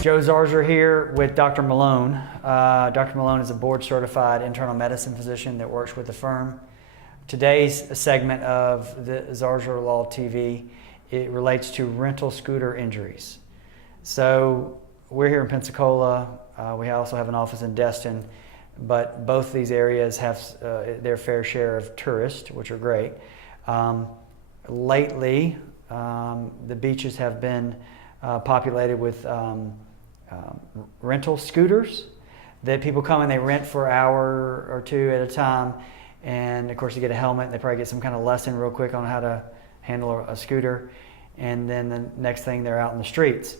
Joe Zarzaur here with Dr. Malone. Dr. Malone is a board-certified internal medicine physician that works with the firm. Today's segment of the Zarzaur Law TV, it relates to rental scooter injuries. So we're here in Pensacola. We also have an office in Destin, but both these areas have their fair share of tourists, which are great. Lately, the beaches have been populated with rental scooters that people come and they rent for an hour or two at a time, and of course you get a helmet and they probably get some kind of lesson real quick on how to handle a scooter, and then the next thing they're out in the streets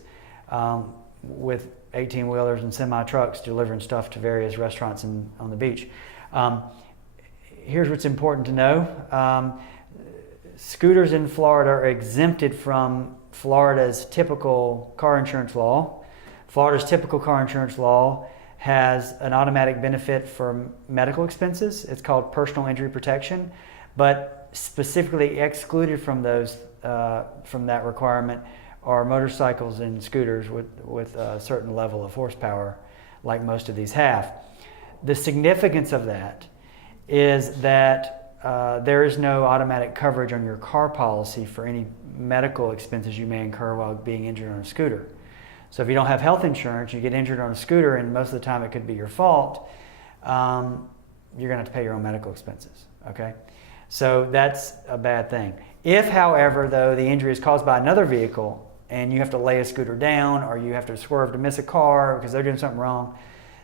with 18-wheelers and semi-trucks delivering stuff to various restaurants on the beach. Here's what's important to know. Scooters in Florida are exempted from Florida's typical car insurance law. Florida's typical car insurance law has an automatic benefit for medical expenses. It's called personal injury protection, but specifically excluded from those from that requirement are motorcycles and scooters with a certain level of horsepower, like most of these have. The significance of that is that there is no automatic coverage on your car policy for any medical expenses you may incur while being injured on a scooter. So if you don't have health insurance, you get injured on a scooter, and most of the time it could be your fault, you're gonna have to pay your own medical expenses, okay? So that's a bad thing. If, however, though, the injury is caused by another vehicle and you have to lay a scooter down or you have to swerve to miss a car because they're doing something wrong,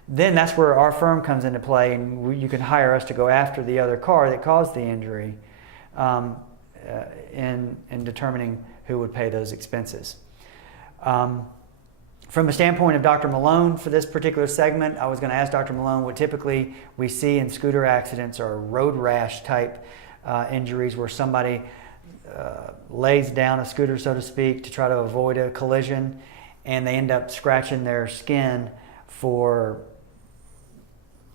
then that's where our firm comes into play, and you can hire us to go after the other car that caused the injury in determining who would pay those expenses. From the standpoint of Dr. Malone for this particular segment, I was going to ask Dr. Malone what typically we see in scooter accidents are road rash type injuries where somebody lays down a scooter, so to speak, to try to avoid a collision, and they end up scratching their skin for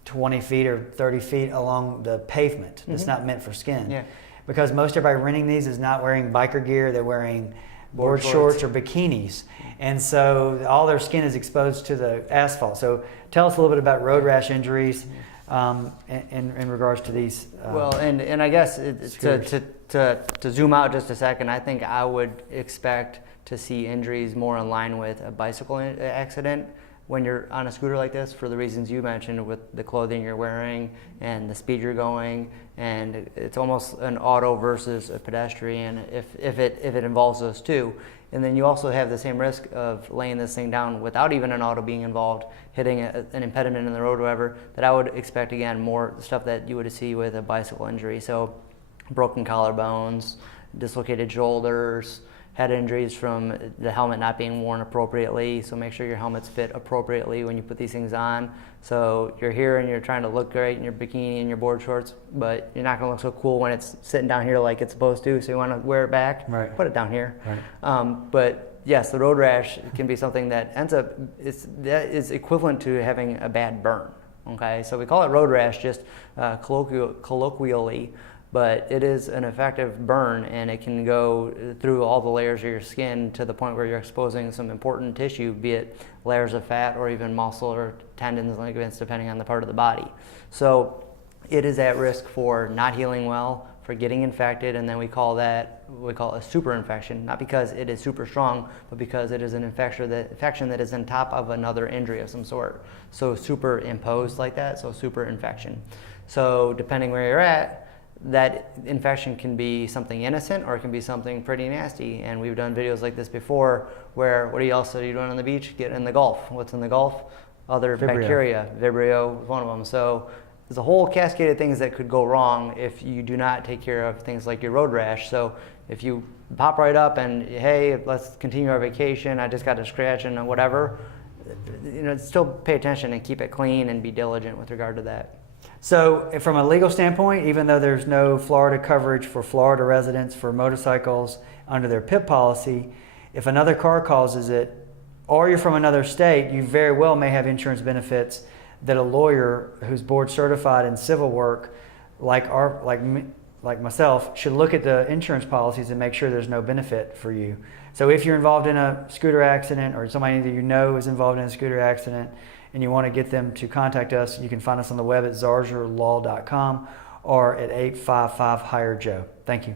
20 feet or 30 feet along the pavement. It's not meant for skin. Yeah. Because most everybody renting these is not wearing biker gear, they're wearing board shorts or bikinis. And so all their skin is exposed to the asphalt. So tell us a little bit about road rash injuries in regards to these. Well, and I guess to zoom out just a second, I think I would expect to see injuries more in line with a bicycle accident when you're on a scooter like this, for the reasons you mentioned with the clothing you're wearing and the speed you're going, and it's almost an auto versus a pedestrian if it involves those two. And then you also have the same risk of laying this thing down without even an auto being involved, hitting an impediment in the road or whatever, that I would expect, again, more stuff that you would see with a bicycle injury. So broken collarbones, dislocated shoulders, head injuries from the helmet not being worn appropriately. So make sure your helmets fit appropriately when you put these things on. So you're here and you're trying to look great in your bikini and your board shorts, but you're not gonna look so cool when it's sitting down here like it's supposed to. So you wanna wear it back, put it down here. But yes, the road rash can be something that ends up, that is equivalent to having a bad burn, okay? So we call it road rash just colloquially, but it is an effective burn, and it can go through all the layers of your skin to the point where you're exposing some important tissue, be it layers of fat or even muscle or tendons, ligaments, depending on the part of the body. So it is at risk for not healing well, for getting infected, and then we call it a super infection, not because it is super strong, but because it is an infection that is on top of another injury of some sort. So superimposed like that, so super infection. So depending where you're at, that infection can be something innocent or it can be something pretty nasty. And we've done videos like this before where, what else are you doing on the beach? Get in the Gulf. What's in the Gulf? Other bacteria. Vibrio is one of them. So there's a whole cascade of things that could go wrong if you do not take care of things like your road rash. So if you pop right up and, hey, let's continue our vacation, I just got a scratch and whatever, still pay attention and keep it clean and be diligent with regard to that. So from a legal standpoint, even though there's no Florida coverage for Florida residents for motorcycles under their PIP policy, if another car causes it, or you're from another state, you very well may have insurance benefits that a lawyer who's board certified in civil work, like myself, should look at the insurance policies and make sure there's no benefit for you. So if you're involved in a scooter accident or somebody that you know is involved in a scooter accident and you want to get them to contact us, you can find us on the web at zarzaurlaw.com or at 855-HIRE-JOE. Thank you.